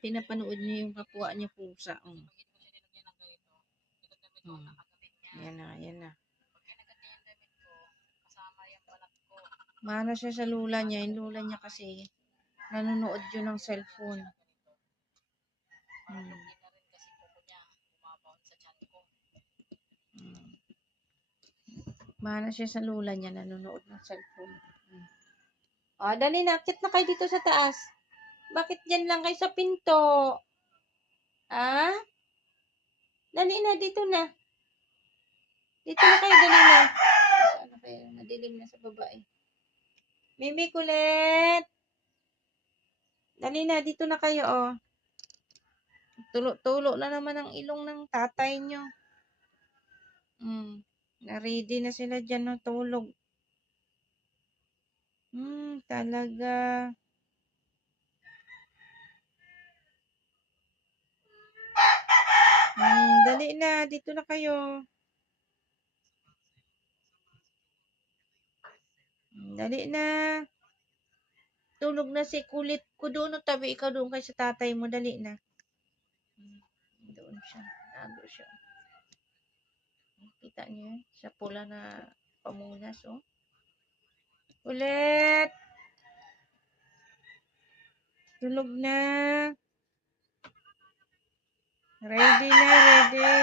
Pinapanood niya yung kapwa niya pusa. Yan na, yan na. Mana siya sa lula niya. Yung lula niya kasi, nanonood yun ng cellphone. Mana siya sa lula niya, nanonood ng cellphone. O, dali na, akit na kayo dito sa taas. Bakit dyan lang kayo sa pinto? Ah? Dali na, dito na. Dito na kayo, dali na. Saan na kayo? Madilim na sa babae. Mimi, kulit. Dali na, dito na kayo, oh. Tulo na naman ang ilong ng tatay nyo. Na-ready na sila dyan ng tulog. Talaga. Dali na, dito na kayo. Dali na. Tulog na si kulit ko doon. Tabi ikaw doon kay sa tatay mo. Dali na. Doon siya. Nago siya. Kita niyo sa pula na pamunas, oh. Ulit. Tulog na. Ready na, ready.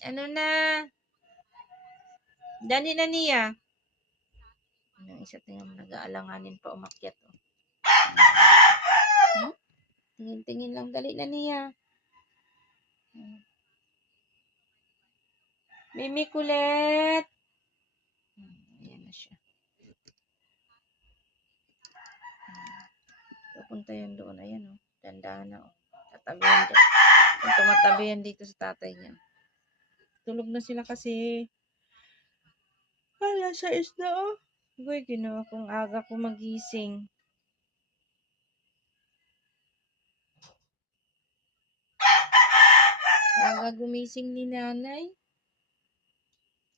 Ano na? Dali na niya. Yung isa tingnan, nag-aalanganin pa umakyat. Oh. Tingin-tingin lang, dali na niya. Mimi, kulit. Ayan na siya. Pupunta yan doon. Ayan, oh. Tandaan na, oh. Tatabihan dyan. Tumatabihan dito sa tatay niya. Tulog na sila kasi. Wala sa isda, oh. Uy, ginawa kong aga ko magising. Aga gumising ni nanay.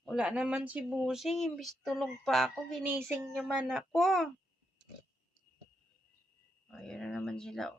Wala naman si Busing. Imbis tulog pa ako, ginising naman ako. Ayan na naman sila.